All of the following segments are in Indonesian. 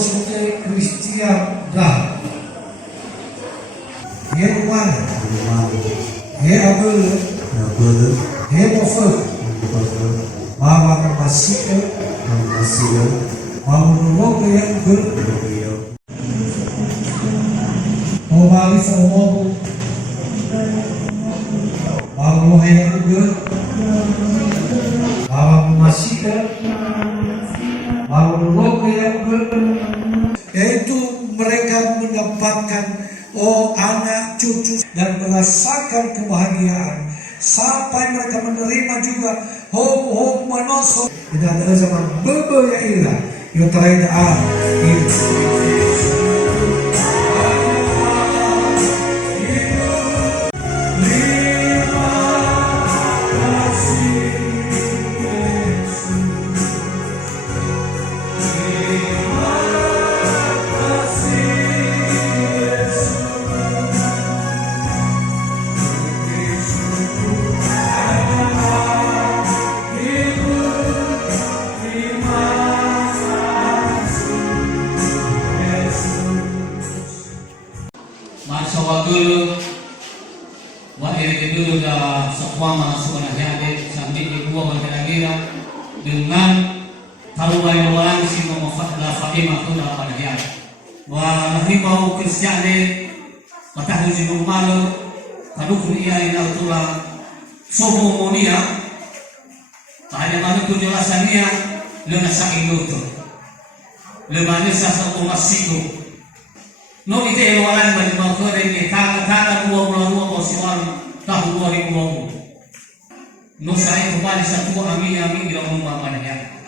sebagai Kristian Ndraha. He rumah, he abel, he mofer, mama masih mama nurut yang ber, mau balik sama mama yang ber, mama masih mama nurut yang ber, yaitu mereka mendapatkan anak cucu dan merasakan kebahagiaan sampai mereka menerima juga hom manoso tidak ada zaman bebe ya ilah yang terakhir Gulo wa iri dulu da sekwama sebenarnya sambil dibuat berkira dengan karubayawan si Muhammad Fatimah tu dapat dia wa Lahemo Kristian patah di rumah kaduk ia ina tula sobo monia tanya mana tu jelasannya lena saking itu lemane sa masiko no ite ewalan bagi bangkore ni tanga 22 posiwan tahun 2020 no saya kembali satu amin di rumah padanya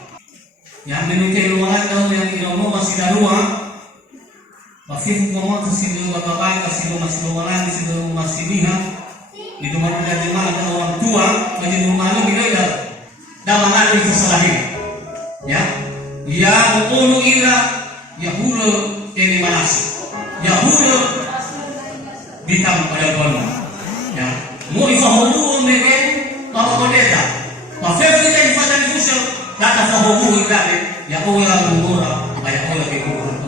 yang menute ewalan daw yang di rumah masih darua pasti kumot si bapak kasi masih ewalan si masih liha itu mana dari mana orang tua menjadi rumah lu gitu dah mana itu selain ya ulu ira ya hulu ini manas Yahuda bintang pada bola, ya. Mau ifahamu mereka apa benda? Pasti kita ifahamu fusil, kata fahamu itu ya orang murah, banyak orang kekuru.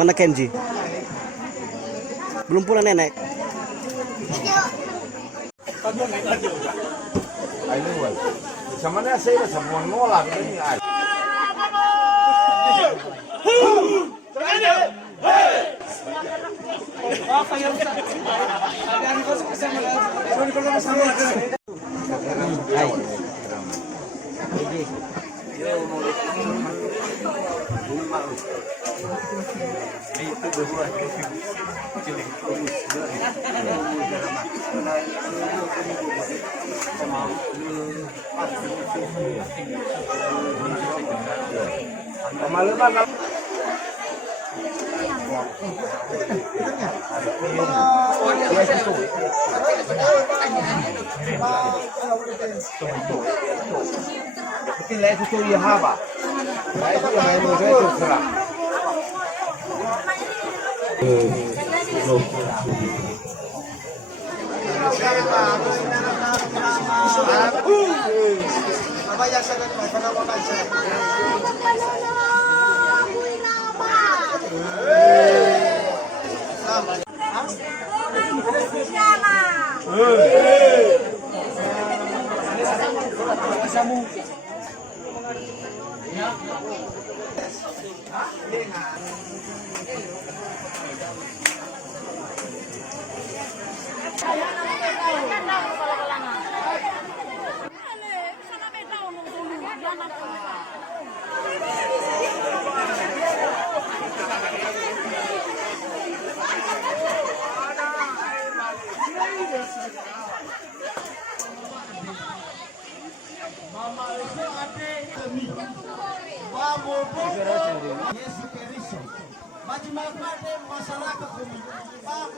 Mana Kenji? Belum pulang nenek. Sama na saya semua nolak ini.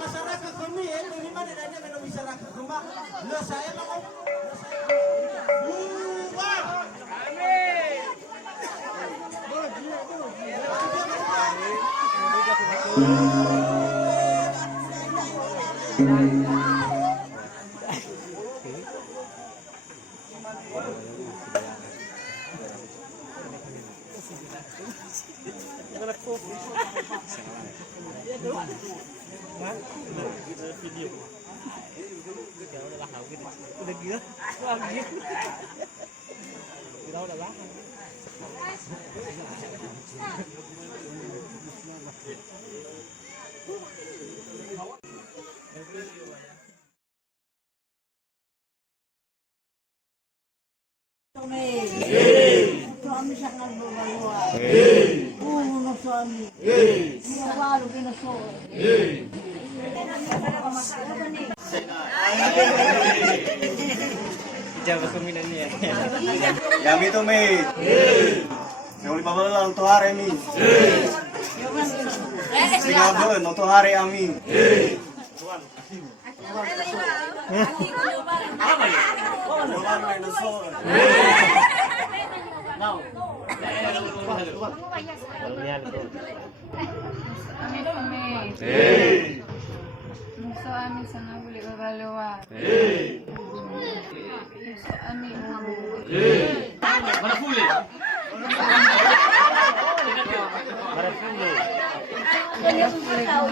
Masyarakat kami ini mana ada yang masyarakat rumah lo saya mau udah gila lagi kita udah lah Suami sangat berbalua. Uno suami. Baru kena soal. Jawa kuminan niya. Yami to me. Yung lima ba lang to hari mi. Sige ba no to hari ami. Gusto amin sa nabuli babalawa. Gusto amin Marafuli. Bau.